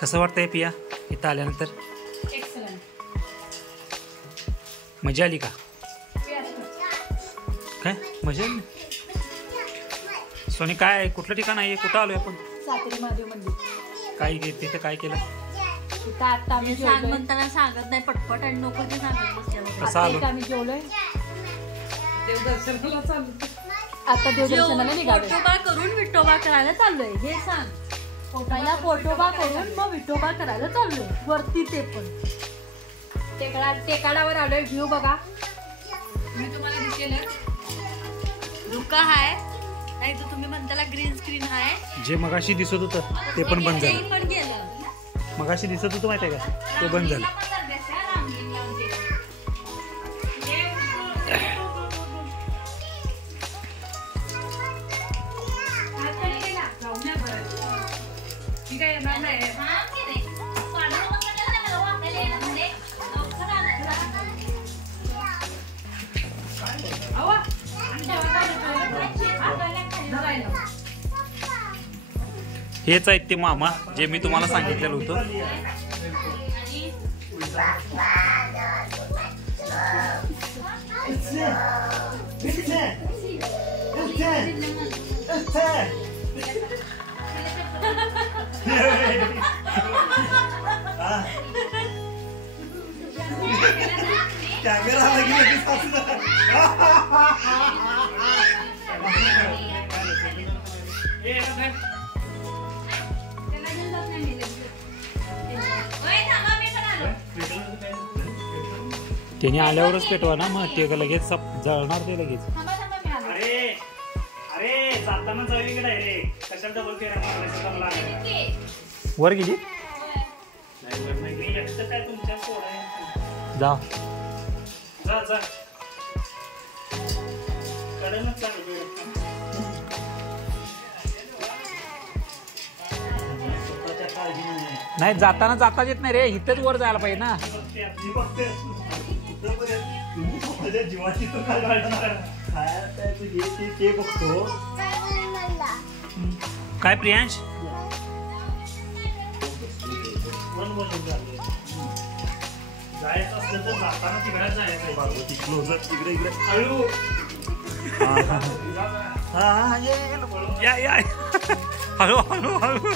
कसं वाटतंय पिया इथं आल्यानंतर? मजा आली का? काय मजा आली? सोनी काय कुठलं ठिकाण आहे? कुठं आलोय आपण? सातेरी महादेव मंदिर. काय तिथे काय केलं? तिथं आता आम्ही जेवलोय. म्हणताना सांगत नाही पटपट आणि नको ते सांगत बसल्यावर. कसं आलो? आम्ही जेवलोय. देवदर्शनाला चाललो. आता देवदर्शनाला निघालो. पोटोबा करून विठोबा करायला चाललोय हे सांग. पहिला पोटोबा करून मग विठोबा करायला चाललोय. वरती ते पण टेकाडावर आलोय. व्ह्यू बघा. मी तुम्हाला दिसेल धुका हाय नाही तर तुम्ही म्हणताला ग्रीन स्क्रीन आहे. जे मगाशी दिसत होतं ते पण बंद झालं. पण गेलं. मगाशी दिसत होतं माहिती आहे का? ते बंद झालं. हेच आहेत ते मामा जे मी तुम्हाला सांगितलेलं होतं. त्याने आल्यावरच पेटवा ना मग ते लगेच जळणार ते लगेच. अरे अरे जाताना जावी गे रे कशाला डबल फेऱ्या मारल्या वर गेली काय तुमच्या जा जा जा कडनच चालू. नाही जाताना जाताच येत नाही रे. इथेच वर जायला पाहिजे ना. जीवाची ते बघतो काय प्रियांश जायचं असलं तर जाताना तिकडेच जायचं. तिकडे इकडे हळू या हळू हळू हळू.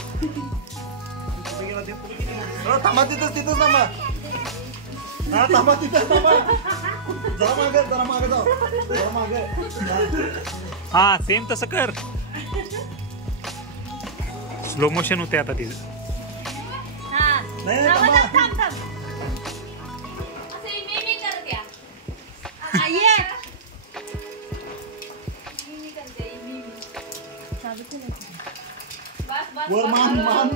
थांबा तिथंच थांबा. हा थांबा तिथंच थांबा. जरा मागे जरा मागे. हा सेम तसं कर. स्लो मोशन होते आता तिचं. वर मान